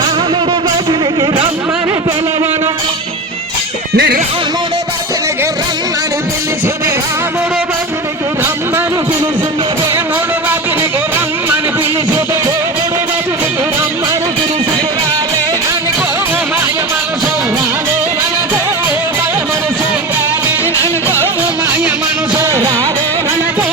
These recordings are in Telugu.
రాముడు బతికి రమ్మని పిలవను రాముడు బతికి రమ్మని పిలిచింది రాముడు బతికి రమ్మని పిలిచింది దేవుడు బతికి రమ్మని పిలిచింది దేవుడు బతికి రమ్మని పిలిచింది రాలే అనుకో మాయ మనసు రాలే మనకో మాయ మనసు రాలే అనుకో మాయ మనసు రాలే మనకో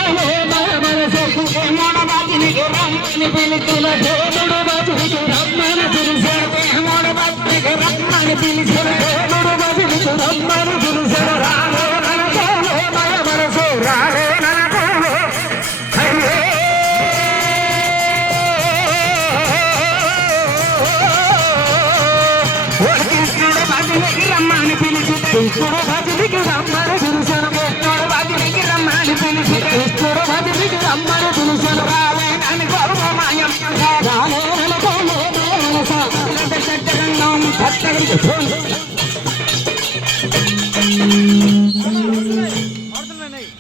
మాయ మనసు దేవుడు బతికి రమ్మని పిలిచిన దేవుడు బతికి రమ్మని పిలిచాడు దేవుడు బతికి రమ్మని పిలిచిన దేవుడు బతికి రమ్మని పిలిచాడు రాలే మనకో మాయ మనసు రాలే మనకో కృష్ణుడు బతికి రమ్మని పిలిచి కృష్ణుడు బతికి రమ్మని పిలిచాను కృష్ణుడు బతికి రమ్మని పిలిచి కృష్ణుడు బతికి రమ్మని పిలిచాను రాలే అనుకో మాయం రాలే అనుకో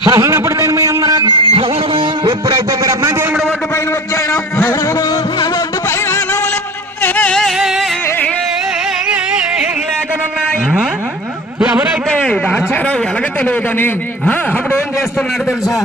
అన్నప్పుడు నేను మీ అన్నారు ఎప్పుడైతే బ్రహ్మదేవుడు ఒడ్డు పైన వచ్చాను ఒడ్డు పైన లేకనున్నాయి ఎవరైతే దాచారో ఎలాగ తెలియదని అప్పుడు ఏం చేస్తున్నాడు తెలుసా